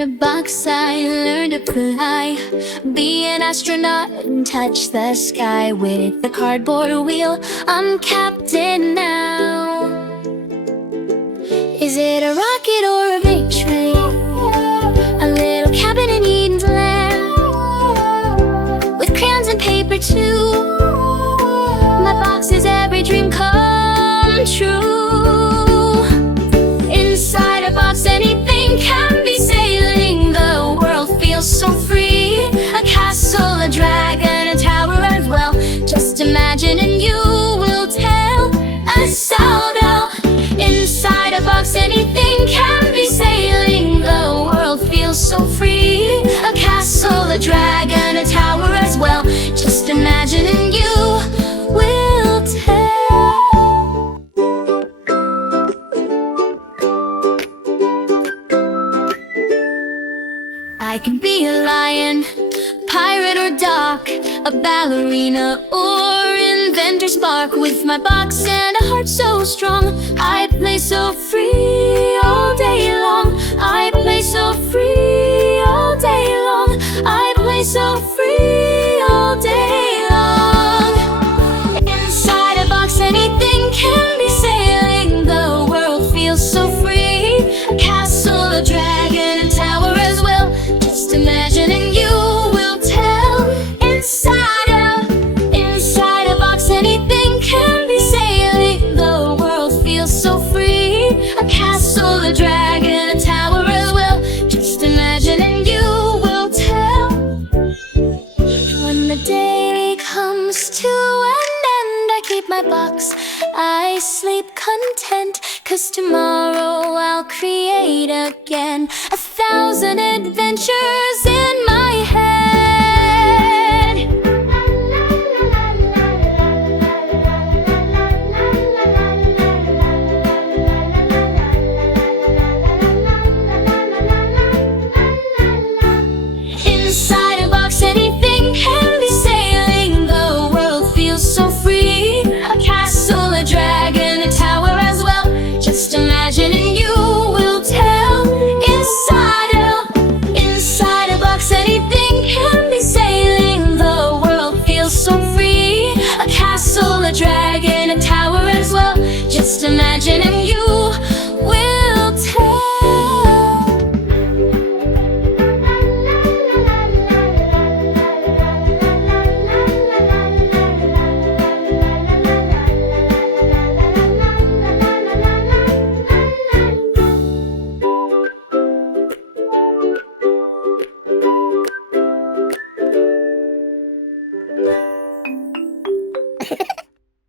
a box I learned to fly, be an astronaut and touch the sky. With the cardboard wheel, I'm captain now. Is it a rocket or a big train? A little cabin in Eden's land, with crayons and paper too. My box is every dream come true. Inside a box anything can be sailing. The world feels so free. A castle, a dragon, a tower as well. Just imagine and you will tell us all now. Inside a box anything can be sailing. The world feels so free. A castle, a dragon, a tower as well. Just imagine and you will tell. I can be a lion, pirate or doc, a ballerina or inventor spark. With my box and a heart so strong, I play so free all day long. I play so free all day long. I play so free all day long. Inside a box anything can be sailing. The world feels so free. A castle, a dragon, a tower as well. Just imagine and you will tell. Inside a box anything can be sailing. The world feels so free. A castle, a dragon, a tower as well. Just imagine and you will tell. When the day comes to an end, I keep my box, I sleep content. 'Cause tomorrow I'll create again 1,000 adventures in my